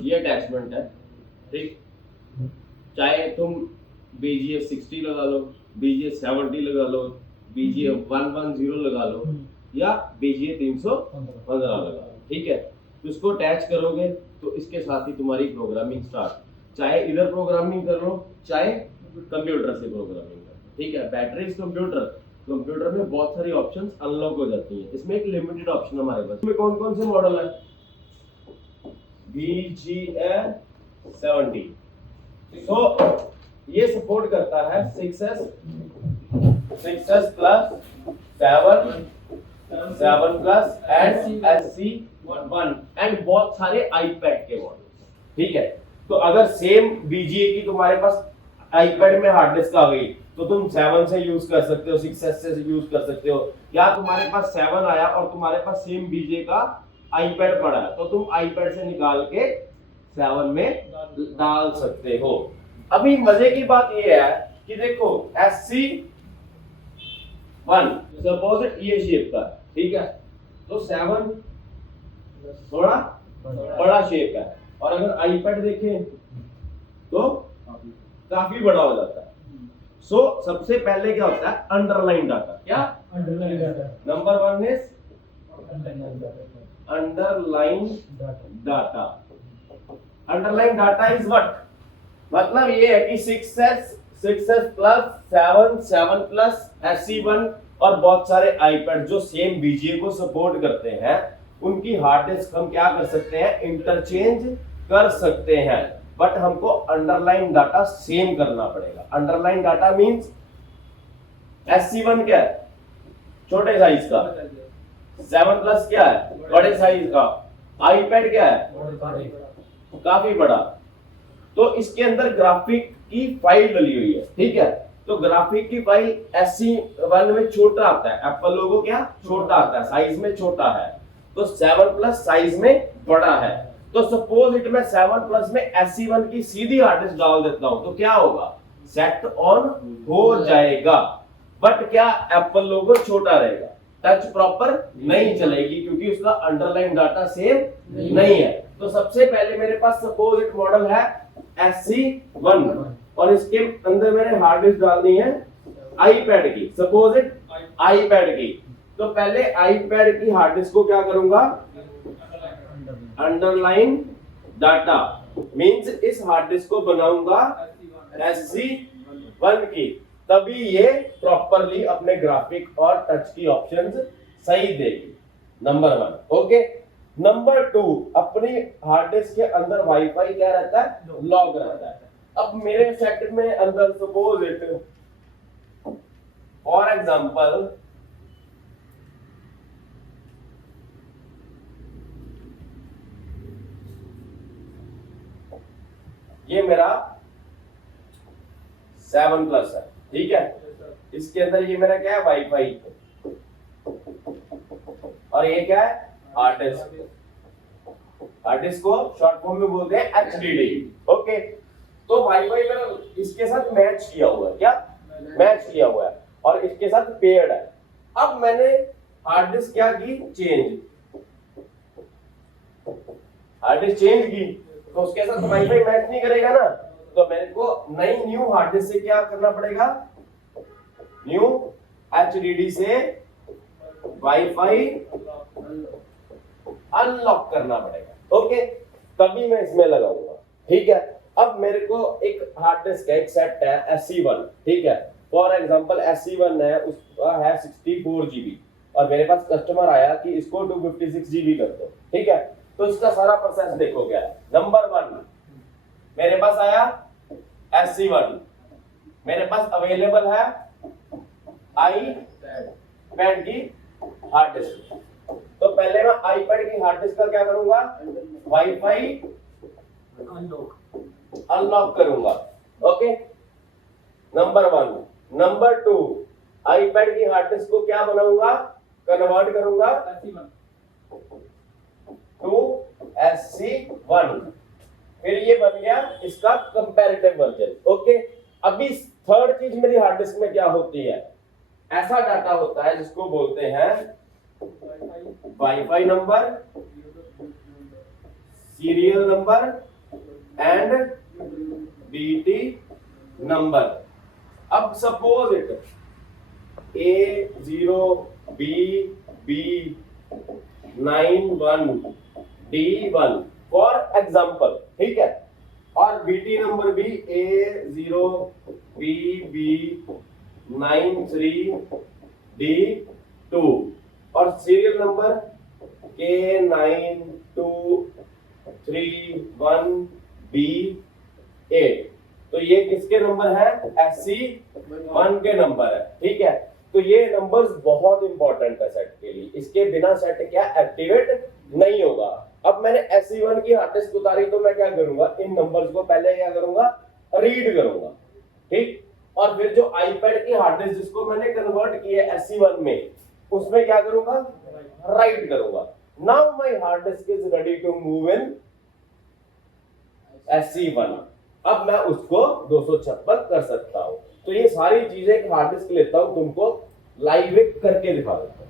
ये अटैचमेंट है, ठीक। चाहे तुम BGA 60 लगा लो, BGA 70 लगा लो, BGA 110 लगा लो, या BGA 315 लगा लो, ठीक है। तो इसको अटैच करोगे तो इसके साथ ही तुम्हारी प्रोग्रामिंग स्टार्ट, चाहे इधर प्रोग्रामिंग कर लो, चाहे कंप्यूटर से प्रोग्रामिंग कर लो, ठीक है। बैटरी कंप्यूटर, कंप्यूटर में बहुत सारी ऑप्शंस अनलॉक हो जाती हैं। इसमें एक लिमिटेड ऑप्शन हमारे पास, इसमें कौन कौन से मॉडल है? BGA 70, तो ये सपोर्ट करता है 6S plus 7 plus and SC1 and बहुत सारे आईपैड के मॉडल, ठीक है। तो अगर सेम BGA की तुम्हारे पास आईपैड में हार्ड डिस्क आ गई तो तुम 7 से यूज कर सकते हो, 6S से यूज कर सकते हो, या तुम्हारे पास 7 आया और तुम्हारे पास सेम BGA का आईपैड पड़ा है तो तुम आईपैड से निकाल के 7 में डाल सकते हो। अभी मजे की बात ये है कि देखो SC1 सपोज ये शेप का, ठीक है, तो 7 थोड़ा बड़ा शेप है, और अगर आईपैड देखें तो काफी बड़ा हो जाता है। सो सबसे पहले क्या होता है? Underline data. क्या underline data? Number 1 is underline data. Underline data is what? मतलब ये है कि 6S प्लस 7 प्लस SC1 और बहुत सारे आईपैड जो सेम BGA को सपोर्ट करते हैं उनकी हार्ड डिस्क हम क्या कर सकते हैं? इंटरचेंज कर सकते हैं, बट हमको अंडरलाइन डाटा सेम करना पड़ेगा। अंडरलाइन डाटा मींस SC1 क्या है? छोटे साइज का, 7 प्लस क्या है? बड़े साइज का, आईपैड क्या है? काफी बड़ा। तो इसके अंदर ग्राफिक की फाइल डली हुई है, ठीक है। तो ग्राफिक की फाइल SC1 में छोटा आता है, एप्पल लोगो क्या छोटा आता है, साइज में छोटा है, तो 7 प्लस साइज में बड़ा है। तो सपोज इट मैं 7 प्लस में SC1 की सीधी हार्ड डिस्क डाल देता हूं तो क्या होगा? सेट ऑन हो जाएगा, बट क्या एप्पल लोगो छोटा रहेगा, टच प्रॉपर नहीं चलेगी क्योंकि उसका अंडरलाइन डाटा सेम नहीं है। तो सबसे पहले मेरे पास सपोज इट मॉडल है SC1 और इसके अंदर मैंने हार्ड डिस्क डालनी है आईपैड की, सपोज इट आईपैड की। तो पहले आईपैड की हार्ड डिस्क को क्या करूंगा? अंडरलाइन डाटा मींस इस हार्ड डिस्क को बनाऊंगा SC1 की, तभी ये प्रॉपरली अपने ग्राफिक और टच की ऑप्शंस सही देगी। Number 1, okay. नंबर 2, अपनी हार्ड डिस्क के अंदर वाईफाई क्या रहता है? लॉग रहता है। अब मेरे सेट में अंदर सपोज इट फॉर एग्जांपल ये मेरा 7 प्लस है, ठीक है। इसके अंदर ये मेरा क्या है? वाईफाई, और ये क्या है? Hard disk. हार्ड डिस्क को शॉर्ट फॉर्म में बोलते हैं HDD, ओके। तो वाईफाई मेरा इसके साथ मैच किया हुआ है, क्या मैच किया हुआ है, और इसके साथ पेयर्ड है। अब मैंने हार्ड डिस्क क्या की? चेंज, हार्ड डिस्क चेंज की तो उसके साथ वाईफाई मैच नहीं करेगा ना, तो मेरे को नई न्यू हार्ड डिस्क से क्या करना पड़ेगा? न्यू HDD से वाईफाई अनलॉक करना पड़ेगा, ओके, तभी मैं इसमें लगाऊंगा, ठीक है। अब मेरे को एक हार्ड डिस्क है, एक सेट है SC1, ठीक है। फॉर एग्जांपल SC1 है, उसका है 64 GB और मेरे पास कस्टमर आया कि इसको 256 GB कर दो, ठीक है। तो इसका सारा प्रोसेस देखो क्या है। नंबर 1, मेरे पास आया SC1, मेरे पास अवेलेबल है आईपैड की हार्ड डिस्क। तो पहले मैं आईपैड की हार्ड डिस्क का क्या करूंगा? वाईफाई अनलॉक करूंगा, ओके। नंबर 1। नंबर 2, आईपैड की हार्ड डिस्क को क्या बनाऊंगा? कन्वर्ट करूंगा टू SC1, फिर ये बन गया इसका कंपैरेटिव वर्जन, ओके। अभी थर्ड चीज मेरी हार्ड डिस्क में क्या होती है? ऐसा डाटा होता है जिसको बोलते हैं wifi number, serial number and BT number. अब suppose it A0 B91 D1 for example, ठीक है, और BT नंबर भी A0 BB93 D2 और सीरियल नंबर K9231B8। तो ये किसके नंबर है? SC1 के नंबर है, ठीक है। तो ये नंबर्स बहुत इंपॉर्टेंट है सेट के लिए, इसके बिना सेट क्या एक्टिवेट नहीं होगा। अब मैंने SC1 की हार्ड डिस्क उतारी तो मैं क्या करूंगा, इन नंबर्स को पहले क्या करूंगा, रीड करूंगा, ठीक, और फिर जो आईपैड की हार्ड डिस्क जिसको मैंने कन्वर्ट किया SC1 में, उसमें क्या करूंगा, राइट करूंगा। Now my hard disk is ready to move in SC1। अब मैं उसको 256 कर सकता हूं। तो ये सारी चीजें हार्ड डिस्क लेता हूं, तुमको लाइव करके दिखा देता हूं।